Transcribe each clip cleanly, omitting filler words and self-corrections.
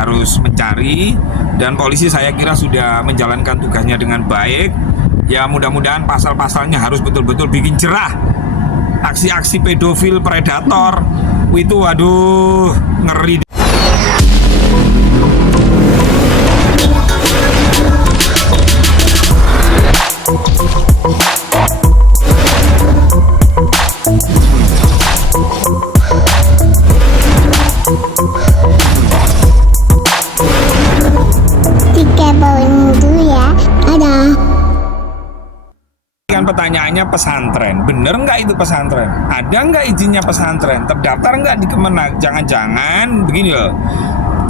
harus mencari, dan polisi saya kira sudah menjalankan tugasnya dengan baik. Ya mudah-mudahan pasal-pasalnya harus betul-betul bikin jerah. Aksi-aksi pedofil, predator, itu waduh ngeri. Pertanyaannya pesantren, bener nggak itu pesantren? Ada nggak izinnya pesantren? Terdaftar nggak di Kemenak? Jangan-jangan begini loh,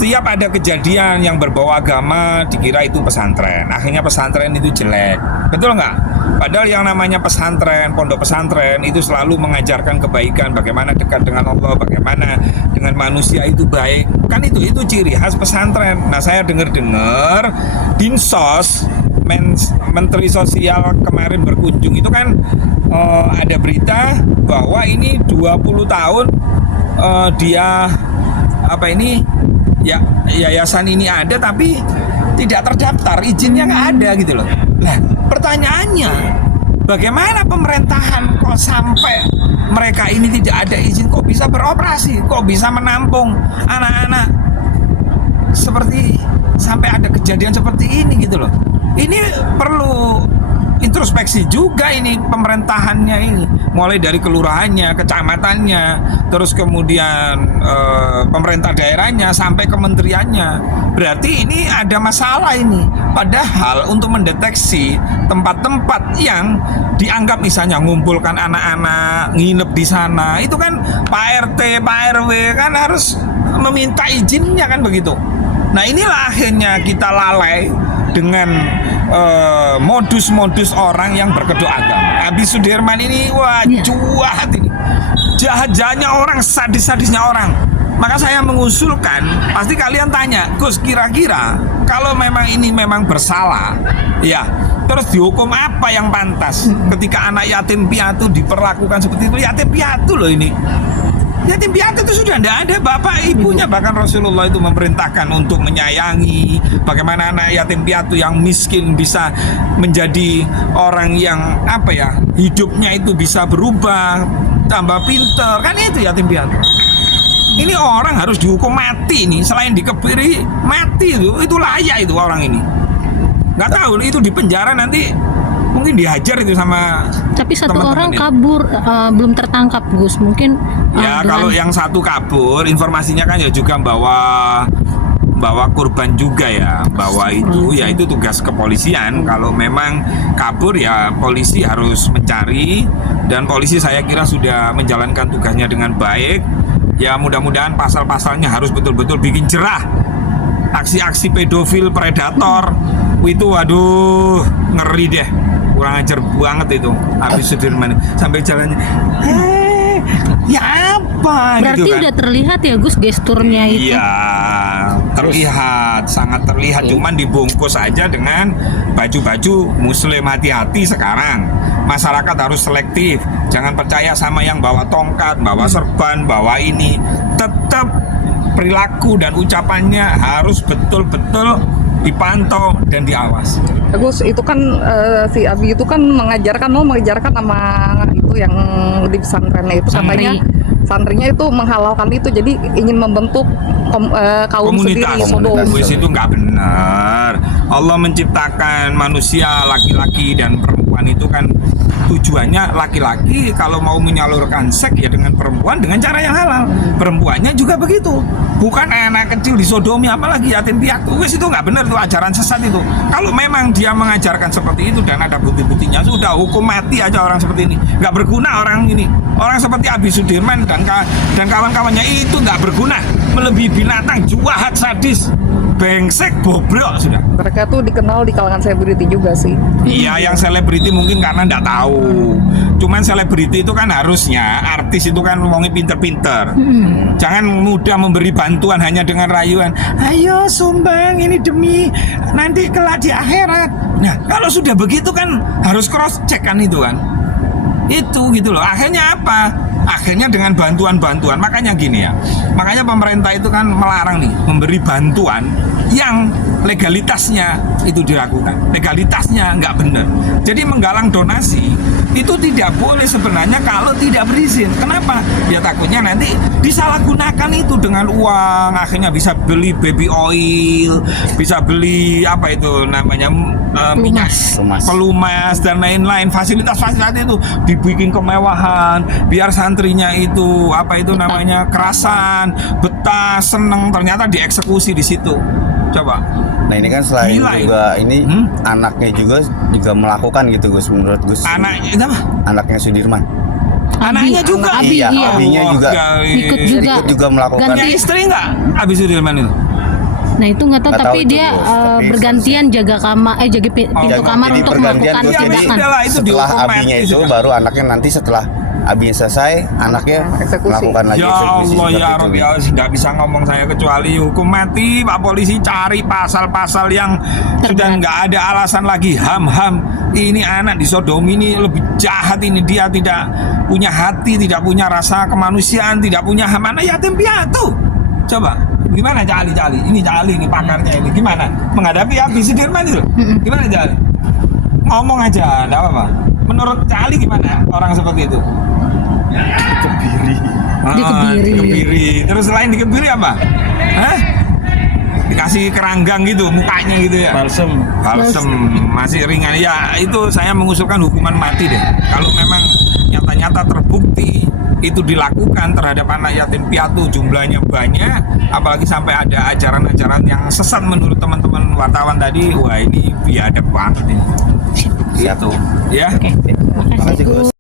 tiap ada kejadian yang berbau agama dikira itu pesantren, akhirnya pesantren itu jelek, betul nggak? Padahal yang namanya pesantren, pondok pesantren itu selalu mengajarkan kebaikan, bagaimana dekat dengan Allah, bagaimana dengan manusia itu baik, kan itu ciri khas pesantren. Nah saya dengar Dinsos, Menteri Sosial kemarin berkunjung itu kan ada berita bahwa ini 20 tahun dia yayasan ini ada tapi tidak terdaftar, izinnya nggak ada gitu loh. Nah pertanyaannya, bagaimana pemerintahan kok sampai mereka ini tidak ada izin, kok bisa beroperasi, kok bisa menampung anak-anak seperti sampai ada kejadian seperti ini gitu loh. Ini perlu introspeksi juga ini pemerintahannya ini, mulai dari kelurahannya, kecamatannya, terus kemudian pemerintah daerahnya sampai kementeriannya. Berarti ini ada masalah ini. Padahal untuk mendeteksi tempat-tempat yang dianggap misalnya ngumpulkan anak-anak, nginep di sana, itu kan Pak RT, Pak RW kan harus meminta izinnya kan begitu. Nah inilah akhirnya kita lalai dengan modus-modus orang yang berkedok agama. Habis Sudirman ini wah jahat ini, jahat-jahatnya orang, sadis-sadisnya orang. Maka saya mengusulkan, pasti kalian tanya, Gus kira-kira kalau memang ini memang bersalah, ya terus dihukum apa yang pantas ketika anak yatim piatu diperlakukan seperti itu? Yatim piatu loh ini. Yatim piatu itu sudah tidak ada bapak ibunya, bahkan Rasulullah itu memerintahkan untuk menyayangi. Bagaimana anak yatim piatu yang miskin bisa menjadi orang yang hidupnya itu bisa berubah, tambah pinter, kan itu yatim piatu. Ini orang harus dihukum mati nih, selain dikebiri mati itu layak itu orang ini. Nggak tahu itu di penjara nanti mungkin dihajar itu sama. Tapi satu orang kabur, belum tertangkap Gus, mungkin ya kalau yang satu kabur, informasinya kan ya juga bawa korban juga ya, bawa itu ya itu tugas kepolisian. Kalau memang kabur ya polisi harus mencari, dan polisi saya kira sudah menjalankan tugasnya dengan baik. Ya mudah-mudahan pasal-pasalnya harus betul-betul bikin jerah. Aksi-aksi pedofil, predator, itu waduh ngeri deh, kurang ajar banget itu. Habis Sudirman sampai jalannya ya apa berarti gitu kan. Udah terlihat ya Gus gesturnya itu. Iya terlihat, sangat terlihat. Cuman dibungkus aja dengan baju-baju muslim. Hati-hati sekarang, masyarakat harus selektif, jangan percaya sama yang bawa tongkat, bawa serban, bawa ini. Tetap perilaku dan ucapannya harus betul-betul dipantau dan diawasi. Gus, itu kan si Abi itu kan mengajarkan sama itu yang di pesantrennya itu katanya santrinya itu menghalalkan itu, jadi ingin membentuk kaum komunitas sendiri. Itu nggak benar. Allah menciptakan manusia laki-laki dan perempuan, itu kan tujuannya laki-laki kalau mau menyalurkan seks ya dengan perempuan dengan cara yang halal. Perempuannya juga begitu. Bukan anak kecil disodomi, apalagi yatim piatu. Wes itu nggak benar, itu ajaran sesat itu. Kalau memang dia mengajarkan seperti itu dan ada bukti-buktinya, sudah hukum mati aja orang seperti ini. Nggak berguna orang ini. Orang seperti Abi Sudirman dan kawan-kawannya itu nggak berguna. Melebihi binatang, jahat, sadis, bengsek, bobrok sudah. Mereka tuh dikenal di kalangan selebriti juga sih. Iya, yang selebriti mungkin karena nggak tahu. Cuman selebriti itu kan harusnya, artis itu kan ngomongin pinter-pinter. Jangan mudah memberi bantuan hanya dengan rayuan. Ayo sumbang ini demi nanti kelak di akhirat. Nah kalau sudah begitu kan harus cross check kan itu kan. Itu gitu loh. Akhirnya apa? akhirnya dengan bantuan-bantuan, makanya gini ya, makanya pemerintah itu kan melarang nih memberi bantuan yang legalitasnya itu dilakukan, legalitasnya nggak benar. Jadi menggalang donasi itu tidak boleh sebenarnya kalau tidak berizin. Kenapa? Ya takutnya nanti disalahgunakan itu dengan uang, akhirnya bisa beli baby oil, bisa beli apa itu namanya minyak pelumas dan lain-lain, fasilitas-fasilitas itu dibikin kemewahan biar santrinya itu apa itu namanya kerasan, betah, seneng, ternyata dieksekusi di situ. Coba. Nah ini kan selain Gila, juga ini anaknya juga melakukan gitu Gus, menurut Gus. Anak itu apa? Anaknya Sudirman. Anaknya juga. Abi, Iya, iya. abinya juga. Ikut juga. Ikut juga melakukan. Punya istri nggak? Abi Sudirman itu. Nah itu nggak tahu, Nggak tapi tahu itu, dia Gus. Tapi bergantian jaga kamar, jaga pintu Jadi kamar untuk pergantian, melakukan Gus. Jadi tindakan. Udahlah, itu setelah dihukum abinya mati itu sudah. baru anaknya nanti setelah abinya selesai anaknya Eksekusi. melakukan lagi Ya eksekusi Allah seperti ya itu. Rabbi, nggak bisa ngomong saya kecuali hukum mati. Pak polisi cari pasal-pasal yang sudah nggak ada alasan lagi. Ham-ham ini anak disodomi ini lebih jahat, ini dia tidak punya hati, tidak punya rasa kemanusiaan, tidak punya ham, anak yatim piatu. Coba gimana Cali ini pakarnya ini gimana menghadapi Abi Sudirman itu? Gimana Cali? Ngomong aja, enggak apa-apa. Menurut Cali gimana orang seperti itu? Dikebiri. Terus selain dikebiri apa? Hah? Dikasih keranggang gitu mukanya gitu ya. Balsem masih ringan ya. Itu saya mengusulkan hukuman mati deh. Kalau memang nyata-nyata terbukti itu dilakukan terhadap anak yatim piatu, jumlahnya banyak, apalagi sampai ada ajaran-ajaran yang sesat menurut teman-teman wartawan tadi, wah ini biadab banget ini. Gitu ya. Terima kasih Gus.